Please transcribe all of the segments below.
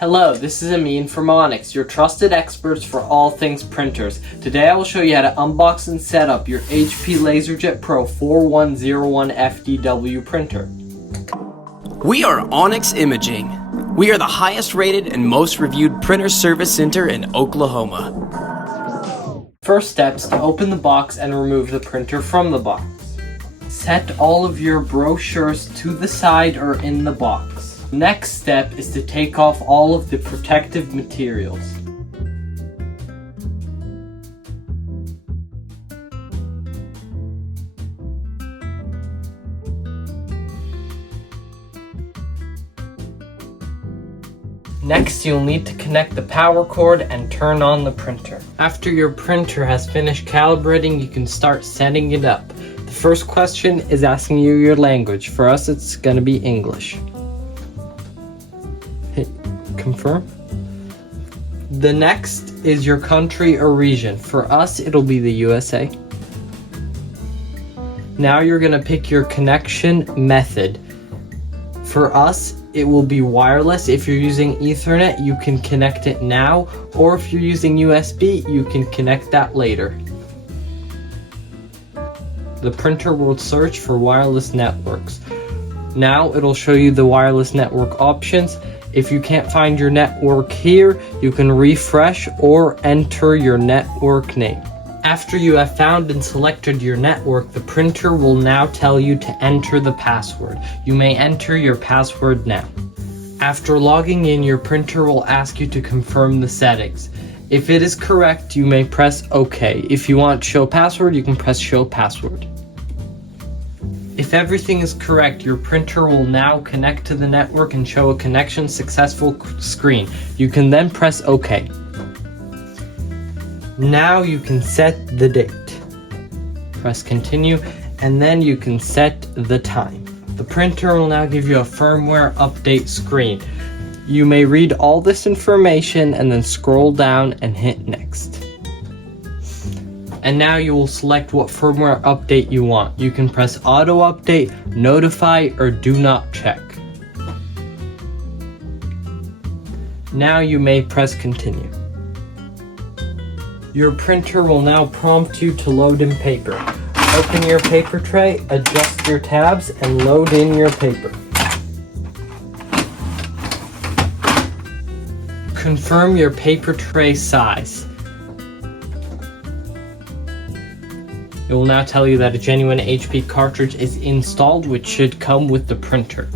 Hello, this is Amin from Onyx, your trusted experts for all things printers. Today I will show you how to unbox and set up your HP LaserJet Pro 4101 FDW printer. We are Onyx Imaging. We are the highest rated and most reviewed printer service center in Oklahoma. First step is to open the box and remove the printer from the box. Set all of your brochures to the side or in the box. Next step is to take off all of the protective materials. Next, you'll need to connect the power cord and turn on the printer. After your printer has finished calibrating, you can start setting it up. The first question is asking you your language. For us, it's going to be English. Hit confirm. The next is your country or region. For us, it'll be the USA. Now you're going to pick your connection method. For us, it will be wireless. If you're using Ethernet, you can connect it now, or if you're using USB, you can connect that later. The printer will search for wireless networks. Now it'll show you the wireless network options. If you can't find your network here, you can refresh or enter your network name. After you have found and selected your network, the printer will now tell you to enter the password. You may enter your password now. After logging in, your printer will ask you to confirm the settings. If it is correct, you may press OK. If you want show password, you can press show password. If everything is correct, your printer will now connect to the network and show a connection successful screen. You can then press OK. Now you can set the date. Press continue, and then you can set the time. The printer will now give you a firmware update screen. You may read all this information and then scroll down and hit next. And now you will select what firmware update you want. You can press auto update, notify, or do not check. Now you may press continue. Your printer will now prompt you to load in paper. Open your paper tray, adjust your tabs, and load in your paper. Confirm your paper tray size. It will now tell you that a genuine HP cartridge is installed, which should come with the printer.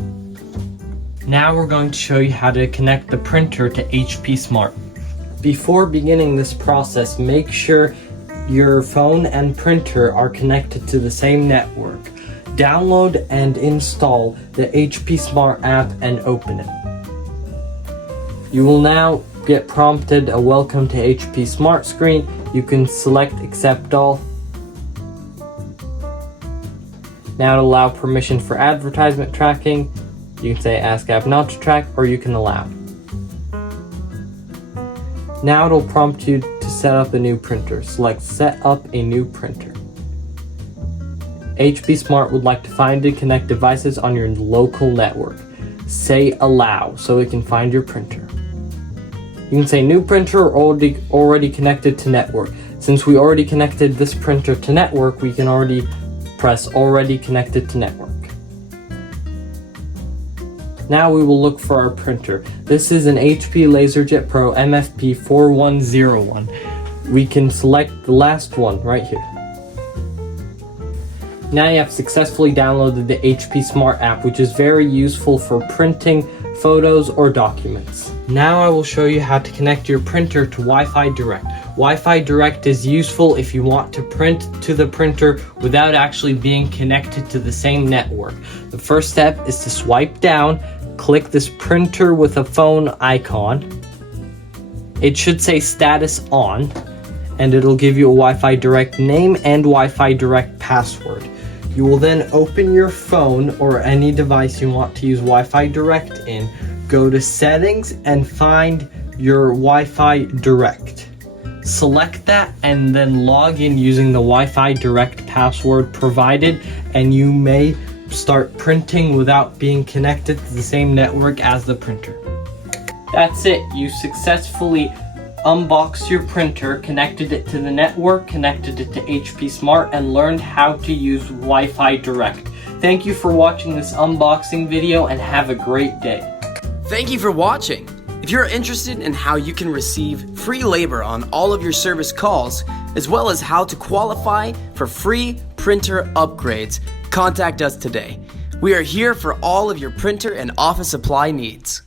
Now we're going to show you how to connect the printer to HP Smart. Before beginning this process, make sure your phone and printer are connected to the same network. Download and install the HP Smart app and open it. You will now get prompted a Welcome to HP Smart screen. You can select Accept All. Now to allow permission for advertisement tracking, you can say Ask App Not to Track, or you can allow. Now it'll prompt you to set up a new printer. Select Set Up a New Printer. HP Smart would like to find and connect devices on your local network. Say Allow so it can find your printer. You can say New Printer or already connected to network. Since we already connected this printer to network, we can already press Already Connected to Network. Now we will look for our printer. This is an HP LaserJet Pro MFP 4101. We can select the last one right here. Now you have successfully downloaded the HP Smart app, which is very useful for printing photos or documents. Now I will show you how to connect your printer to WIFI-Direct. WIFI-Direct is useful if you want to print to the printer without actually being connected to the same network. The first step is to swipe down, click this printer with a phone icon. It should say status on, and it'll give you a WIFI-Direct name and WIFI-Direct password. You will then open your phone or any device you want to use WIFI-Direct in, go to settings and find your WIFI-Direct. Select that and then log in using the WIFI-Direct password provided, and you may start printing without being connected to the same network as the printer. That's it. You successfully unboxed your printer, connected it to the network, connected it to HP Smart, and learned how to use WIFI-Direct. Thank you for watching this unboxing video and have a great day. Thank you for watching. If you're interested in how you can receive free labor on all of your service calls, as well as how to qualify for free printer upgrades, contact us today. We are here for all of your printer and office supply needs.